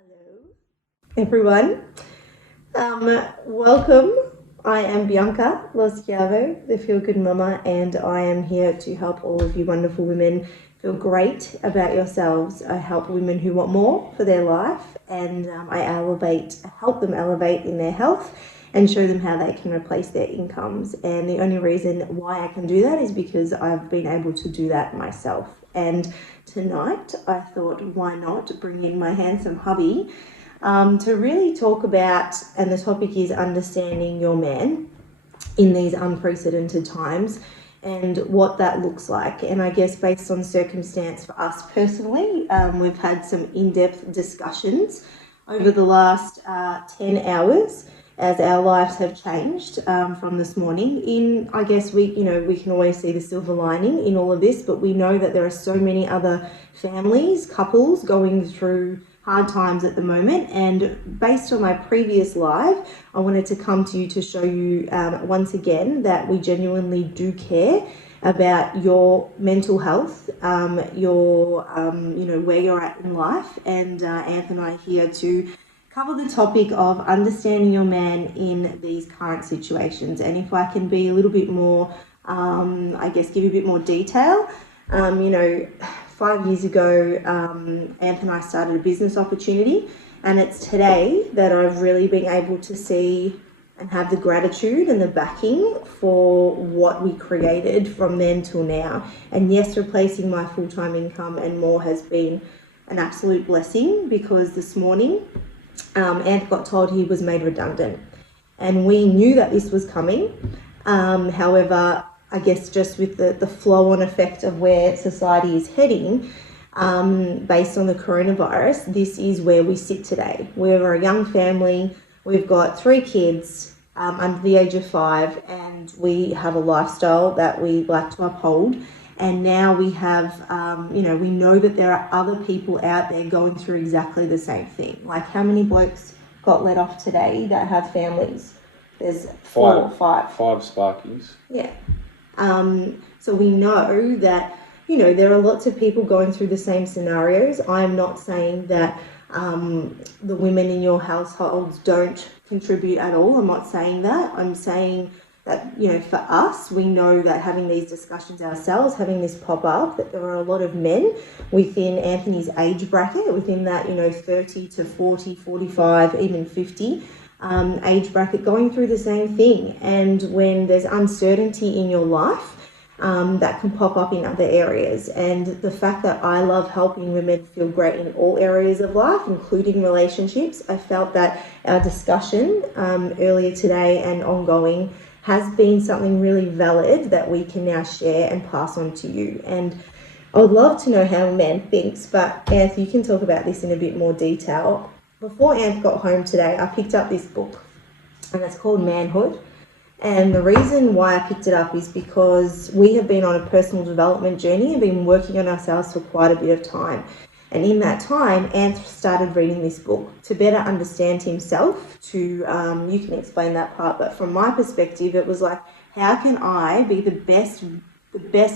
Hello, everyone. Welcome. I am Bianca the Feel Good Mama, and I am here to help all of you wonderful women feel great about yourselves. I help women who want more for their life, and I help them elevate in their health and show them how they can replace their incomes. And the only reason why I can do that is because I've been able to do that myself. And tonight I thought, why not bring in my handsome hubby to really talk about, and the topic is understanding your man in these unprecedented times and what that looks like. And I guess based on circumstance for us personally, we've had some in-depth discussions over the last 10 hours as our lives have changed from this morning. I guess we can always see the silver lining in all of this, but we know that there are so many other families, couples going through hard times at the moment. And based on my previous live, I wanted to come to you to show you once again that we genuinely do care about your mental health, your where you're at in life. And Anthony and I are here to cover the topic of understanding your man in these current situations. And if I can be a little bit more, give you a bit more detail, 5 years ago, Anthony and I started a business opportunity, and it's today that I've really been able to see and have the gratitude and the backing for what we created from then till now. And yes, replacing my full-time income and more has been an absolute blessing, because this morning, Anth got told he was made redundant, and we knew that this was coming. However, I guess just with the flow-on effect of where society is heading, based on the coronavirus, this is where we sit today. We're a young family. We've got 3 kids under the age of 5, and we have a lifestyle that we like to uphold. And now we have, we know that there are other people out there going through exactly the same thing. Like, how many blokes got let off today that have families? There's 5 Sparkies. Yeah. So we know that, there are lots of people going through the same scenarios. I'm not saying that the women in your households don't contribute at all. I'm not saying that. I'm saying that, for us, we know that having these discussions ourselves, having this pop up, that there are a lot of men within Anthony's age bracket, within that, 30 to 40, 45, even 50 age bracket, going through the same thing. And when there's uncertainty in your life, that can pop up in other areas. And the fact that I love helping women feel great in all areas of life, including relationships, I felt that our discussion earlier today and ongoing has been something really valid that we can now share and pass on to you. And I would love to know how a man thinks, but Anth, you can talk about this in a bit more detail. Before Anth got home today, I picked up this book, and it's called Manhood. And the reason why I picked it up is because we have been on a personal development journey and been working on ourselves for quite a bit of time. And in that time, Anth started reading this book to better understand himself, you can explain that part, but from my perspective, it was like, how can I be the best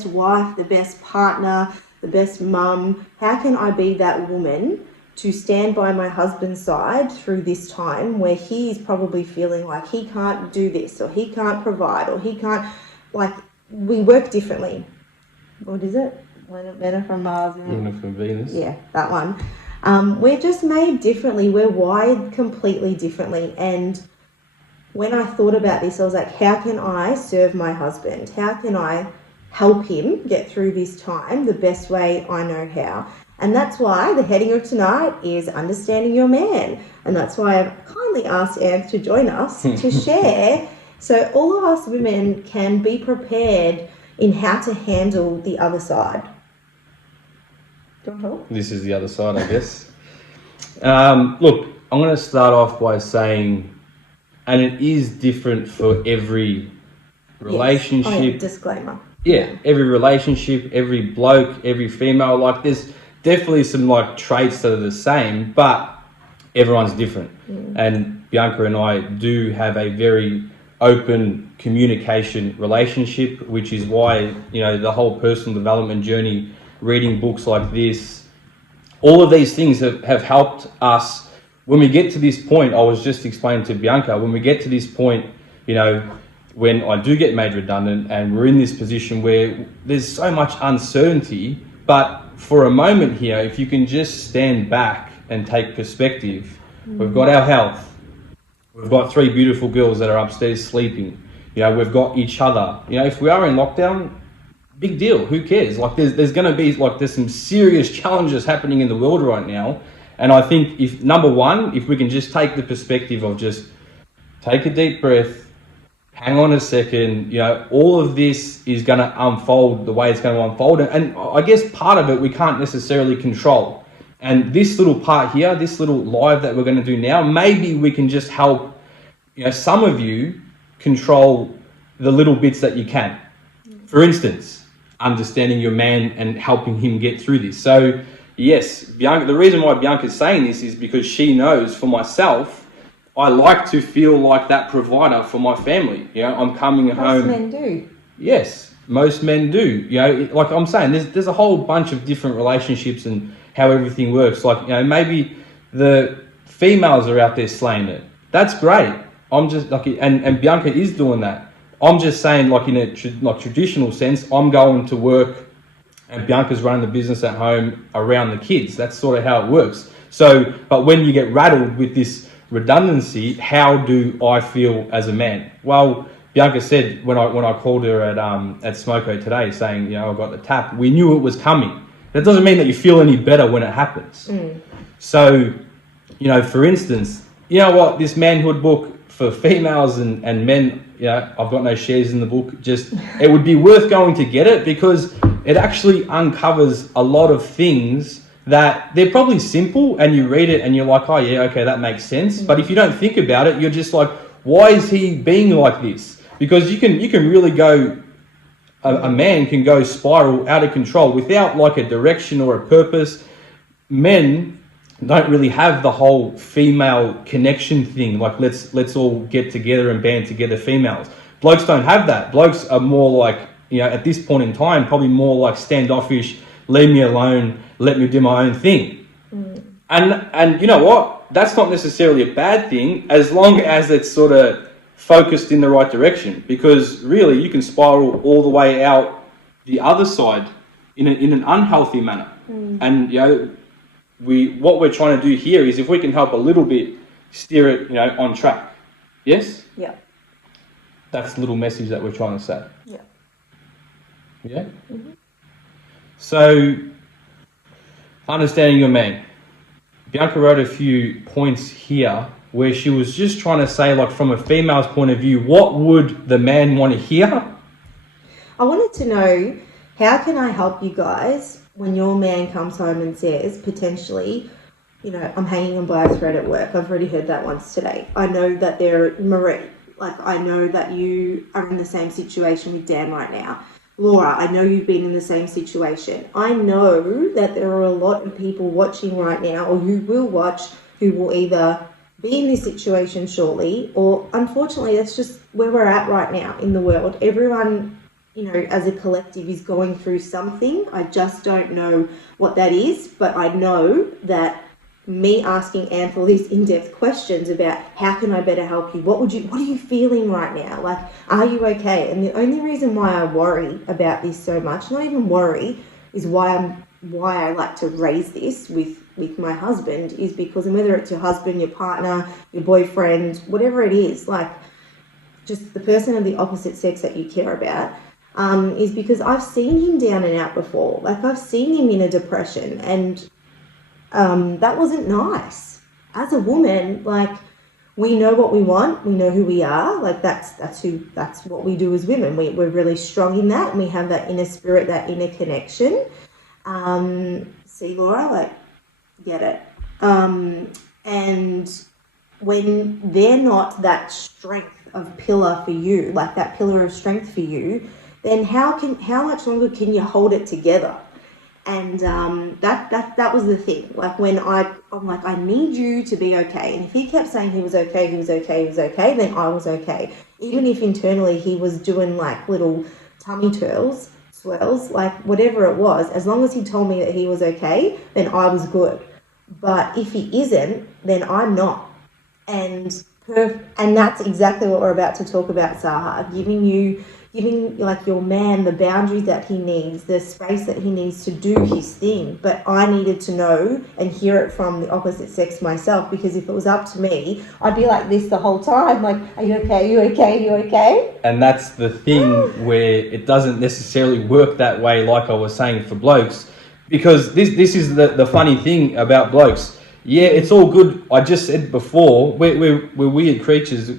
wife, the best partner, the best mum? How can I be that woman to stand by my husband's side through this time where he's probably feeling like he can't do this, or he can't provide, or he can't, we work differently. What is it? Men are from Mars. Women are from Venus. Yeah, that one. We're just made differently. We're wired completely differently. And when I thought about this, I was like, how can I serve my husband? How can I help him get through this time the best way I know how? And that's why the heading of tonight is understanding your man. And that's why I've kindly asked Anth to join us to share, so all of us women can be prepared in how to handle the other side. Do you want to talk? This is the other side, I guess. Look, I'm going to start off by saying, and it is different for every relationship. Yes. Oh, yeah. Disclaimer. Yeah, every relationship, every bloke, every female. Like, there's definitely some traits that are the same, but everyone's different. And Bianca and I do have a very open communication relationship, which is why, the whole personal development journey, reading books like this, all of these things have helped us when we get to this point, I was just explaining to Bianca, when we get to this point, you know, when I do get made redundant and we're in this position where there's so much uncertainty, but for a moment here, if you can just stand back and take perspective, we've got our health, we've got 3 beautiful girls that are upstairs sleeping, you know, we've got each other. You know, if we are in lockdown, big deal, who cares? Like there's going to be, like, there's some serious challenges happening in the world right now. And I think if, number one, if we can just take the perspective of just take a deep breath, hang on a second, you know, all of this is going to unfold the way it's going to unfold. And I guess part of it we can't necessarily control. And this little part here, this little live that we're going to do now, maybe we can just help, you know, some of you control the little bits that you can. For instance, understanding your man and helping him get through this. So yes, Bianca, the reason why Bianca's saying this is because she knows, for myself, I like to feel like that provider for my family. You know, I'm coming home. Most men do. Yes, most men do. You know, like I'm saying, there's a whole bunch of different relationships and how everything works. Like, you know, maybe the females are out there slaying it. That's great. I'm just like, and Bianca is doing that. I'm just saying, like, in a traditional sense, I'm going to work and Bianca's running the business at home around the kids. That's sort of how it works. So, but when you get rattled with this redundancy, how do I feel as a man? Well, Bianca said when I called her at Smoko today, saying, you know, I got the tap, we knew it was coming. That doesn't mean that you feel any better when it happens. So, you know, for instance, you know what, this Manhood book for females and men, you know, I've got no shares in the book, just, it would be worth going to get it because it actually uncovers a lot of things that they're probably simple, and you read it and you're like, oh yeah, okay, that makes sense. But if you don't think about it, you're just like, why is he being like this? Because you can really go, a man can go spiral out of control without like a direction or a purpose. Men don't really have the whole female connection thing, like let's all get together and band together, females. Blokes don't have that. Blokes are more like, you know, at this point in time, probably more like standoffish, leave me alone, let me do my own thing. And you know what? That's not necessarily a bad thing as long as it's sort of focused in the right direction, because really you can spiral all the way out the other side in an unhealthy manner. And, you know, what we're trying to do here is if we can help a little bit steer it, you know, on track. Yes? Yeah. That's the little message that we're trying to say. Yeah. Yeah? So, understanding your man. Bianca wrote a few points here where she was just trying to say, like, from a female's point of view, what would the man want to hear? I wanted to know, how can I help you guys when your man comes home and says, potentially, you know, I'm hanging on by a thread at work. I've already heard that once today. I know that Marie, like, I know that you are in the same situation with Dan right now. Laura, I know you've been in the same situation. I know that there are a lot of people watching right now, or who will watch, who will either be in this situation shortly, or unfortunately, that's just where we're at right now in the world. Everyone, you know, as a collective is going through something. I just don't know what that is, but I know that me asking Anth all these in-depth questions about how can I better help you? What are you feeling right now? Like, are you okay? And the only reason why I worry about this so much, not even worry, is why I like to raise this with my husband, is because, and whether it's your husband, your partner, your boyfriend, whatever it is, like just the person of the opposite sex that you care about, is because I've seen him down and out before. Like, I've seen him in a depression, and that wasn't nice. As a woman, like, we know what we want, we know who we are, like that's what we do as women. We're really strong in that, and we have that inner spirit, that inner connection. See, Laura, like, get it. And when they're not that strength of pillar for you, like that pillar of strength for you, then how much longer can you hold it together? And that was the thing. Like, when I'm like, I need you to be okay. And if he kept saying he was okay, then I was okay. Even if internally he was doing like little tummy swells, like whatever it was, as long as he told me that he was okay, then I was good. But if he isn't, then I'm not. And that's exactly what we're about to talk about, Saha. Giving like your man the boundaries that he needs, the space that he needs to do his thing. But I needed to know and hear it from the opposite sex myself, because if it was up to me, I'd be like this the whole time. Like, are you okay? Are you okay? Are you okay? And that's the thing where it doesn't necessarily work that way, like I was saying for blokes, because this is the funny thing about blokes. Yeah, it's all good. I just said before, we're weird creatures.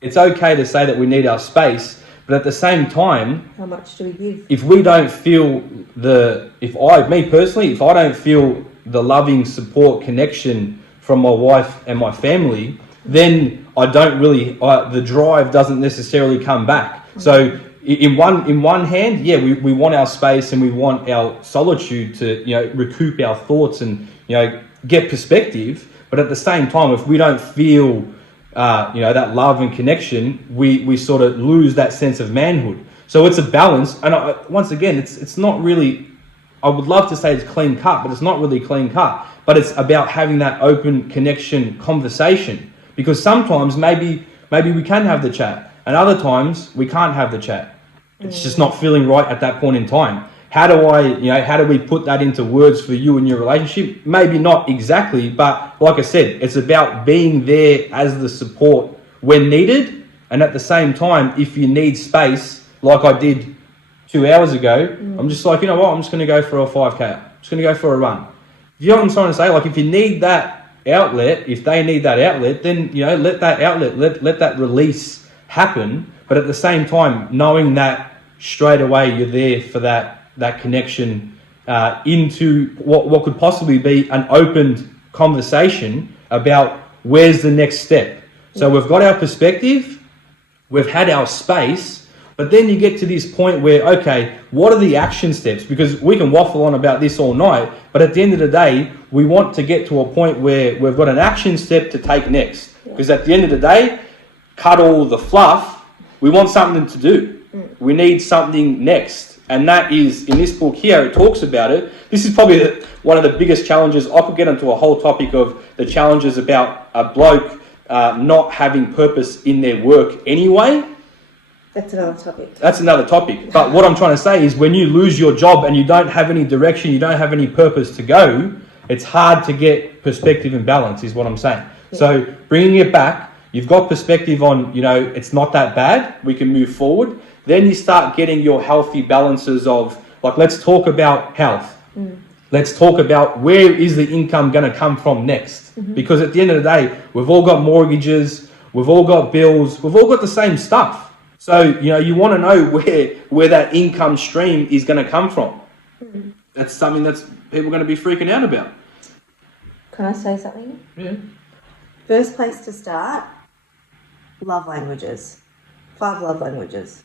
It's okay to say that we need our space, but at the same time, how much do we give? If we don't feel if I don't feel the loving support connection from my wife and my family, then I don't really, the drive doesn't necessarily come back. So in one hand, yeah, we want our space and we want our solitude to, recoup our thoughts and, get perspective. But at the same time, if we don't feel, that love and connection, we sort of lose that sense of manhood. So it's a balance. And once again, it's not really, I would love to say it's clean cut, but it's not really clean cut. But it's about having that open connection conversation. Because sometimes maybe we can have the chat, and other times we can't have the chat. It's just not feeling right at that point in time. How do we put that into words for you and your relationship? Maybe not exactly, but like I said, it's about being there as the support when needed. And at the same time, if you need space, like I did 2 hours ago, I'm just like, you know what? I'm just going to go for a 5K. I'm just going to go for a run. You know what I'm trying to say? Like, if you need that outlet, if they need that outlet, then, let that outlet, let that release happen. But at the same time, knowing that straight away you're there for that connection into what could possibly be an opened conversation about where's the next step. So we've got our perspective, we've had our space, but then you get to this point where, okay, what are the action steps? Because we can waffle on about this all night, but at the end of the day, we want to get to a point where we've got an action step to take next. Because at the end of the day, cut all the fluff, we want something to do. We need something next. And that is, in this book here, it talks about it. This is probably one of the biggest challenges. I could get into a whole topic of the challenges about a bloke not having purpose in their work anyway. That's another topic. That's another topic. But what I'm trying to say is, when you lose your job and you don't have any direction, you don't have any purpose to go, it's hard to get perspective and balance, is what I'm saying. Yeah. So bringing it back, you've got perspective on, it's not that bad, we can move forward. Then you start getting your healthy balances of, like, let's talk about health. Let's talk about where is the income going to come from next. Because at the end of the day, we've all got mortgages, we've all got bills, we've all got the same stuff. So, you want to know where that income stream is going to come from. That's something that's people are going to be freaking out about. Can I say something? Yeah. First place to start, love languages. 5 love languages.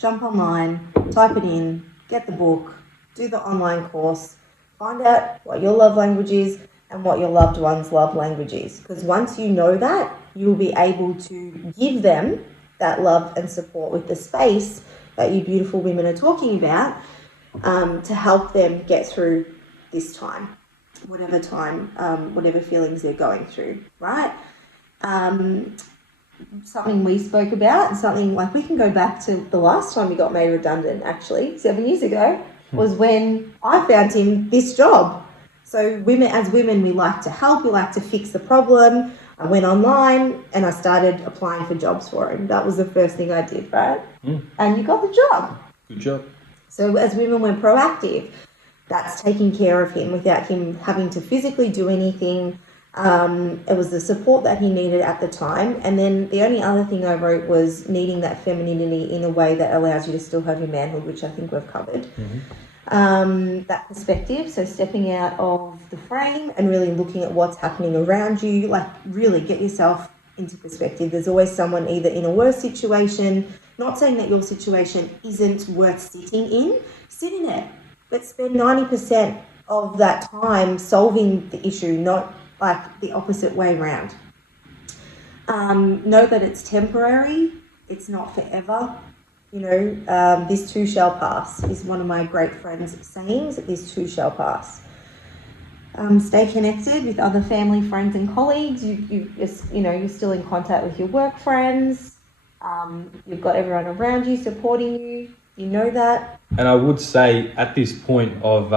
Jump online, type it in, get the book, do the online course, find out what your love language is and what your loved one's love language is. Because once you know that, you'll be able to give them that love and support with the space that you beautiful women are talking about, to help them get through this time, whatever feelings they're going through, right? Something we spoke about, and something like, we can go back to the last time he got made redundant, actually 7 years ago, was when I found him this job. So as women, we like to help, we like to fix the problem. I went online and I started applying for jobs for him. That was the first thing I did, right? And you got the job. Good job. So as women, we're proactive. That's taking care of him without him having to physically do anything. It was the support that he needed at the time. And then the only other thing I wrote was needing that femininity in a way that allows you to still have your manhood, which I think we've covered. That perspective, so stepping out of the frame and really looking at what's happening around you, like really get yourself into perspective. There's always someone either in a worse situation, not saying that your situation isn't worth sitting in, sit in it. Let's spend 90% of that time solving the issue, not like the opposite way around. Know that it's temporary, it's not forever. This too shall pass is one of my great friends' sayings, that this too shall pass. stay connected with other family, friends, and colleagues. You're still in contact with your work friends. You've got everyone around you supporting you. You know that. And I would say at this point of,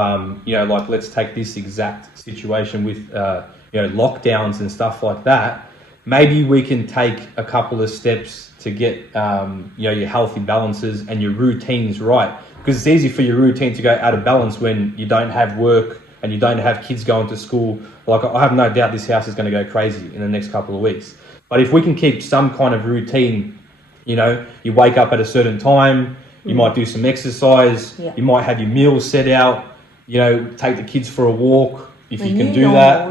like let's take this exact situation with, lockdowns and stuff like that. Maybe we can take a couple of steps to get, your healthy balances and your routines right. Because it's easy for your routine to go out of balance when you don't have work and you don't have kids going to school. Like, I have no doubt this house is going to go crazy in the next couple of weeks. But if we can keep some kind of routine, you wake up at a certain time, you might do some exercise, you might have your meals set out, take the kids for a walk if you can do that.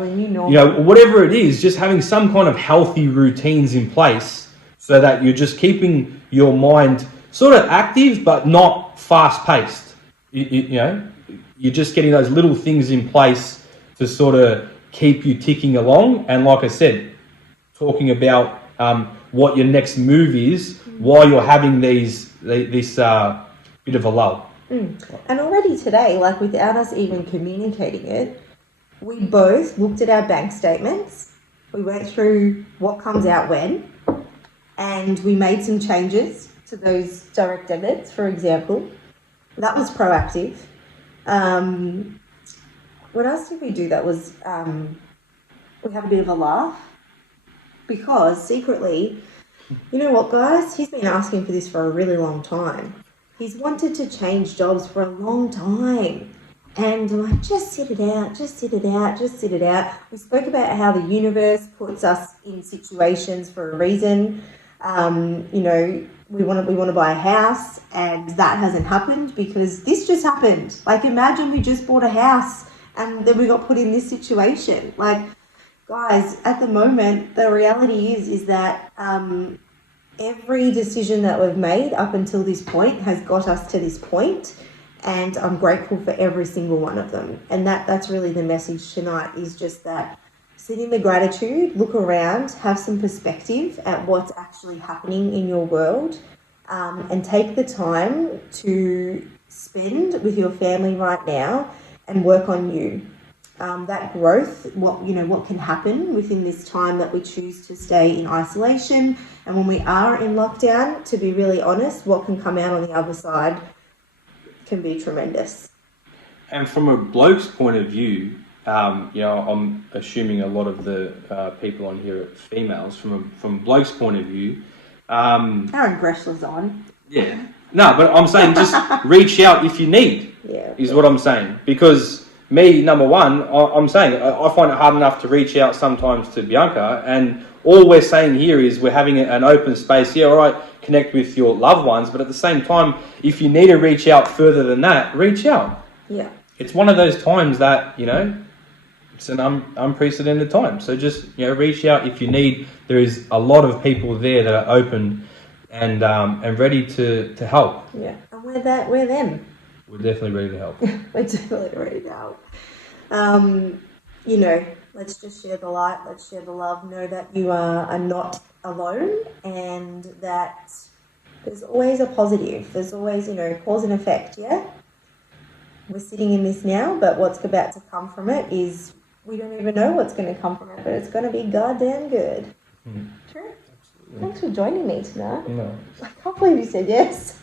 Whatever it is, just having some kind of healthy routines in place so that you're just keeping your mind sort of active but not fast-paced. You're just getting those little things in place to sort of keep you ticking along. And like I said, talking about what your next move is while you're having this bit of a lull. And already today, like without us even communicating it, we both looked at our bank statements. We went through what comes out when, and we made some changes to those direct debits, for example. That was proactive. What else did we do that was, we had a bit of a laugh, because secretly, you know what, guys? He's been asking for this for a really long time. He's wanted to change jobs for a long time. And I'm like, just sit it out, just sit it out, just sit it out. We spoke about how the universe puts us in situations for a reason. We want to buy a house, and that hasn't happened because this just happened. Like, imagine we just bought a house and then we got put in this situation. Like, guys, at the moment, the reality is that every decision that we've made up until this point has got us to this point, and I'm grateful for every single one of them. And that's really the message tonight, is just that sit in the gratitude, look around, have some perspective at what's actually happening in your world, and take the time to spend with your family right now and work on you. That growth, what can happen within this time that we choose to stay in isolation, and when we are in lockdown, to be really honest, what can come out on the other side can be tremendous. And from a bloke's point of view, I'm assuming a lot of the people on here are females. From a bloke's point of view, Aaron Greshler's on. Yeah. No, but I'm saying just reach out if you need. Yeah. Is what I'm saying. Because me, number one, I'm saying I find it hard enough to reach out sometimes to Bianca, and all we're saying here is we're having an open space. Yeah, all right, connect with your loved ones, but at the same time, if you need to reach out further than that, reach out. Yeah. It's one of those times that, it's an unprecedented time. So just, reach out if you need. There is a lot of people there that are open and ready to help. Yeah, and we're them. We're definitely ready to help. We're definitely ready to help. Let's just share the light. Let's share the love. Know that you are not alone, and that there's always a positive. There's always, cause and effect, yeah? We're sitting in this now, but what's about to come from it is, we don't even know what's going to come from it, but it's going to be goddamn good. True? Absolutely. Thanks for joining me tonight. No. I can't believe you said yes.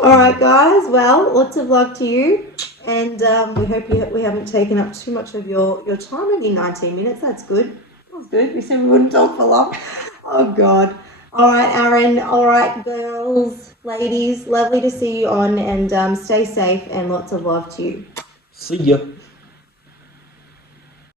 All right, guys. Well, lots of love to you, and we hope we haven't taken up too much of your time. Only 19 minutes. That's good. That was good. We said we wouldn't talk for long. Oh God. All right, Aaron. All right, girls, ladies. Lovely to see you on, and stay safe, and lots of love to you. See ya.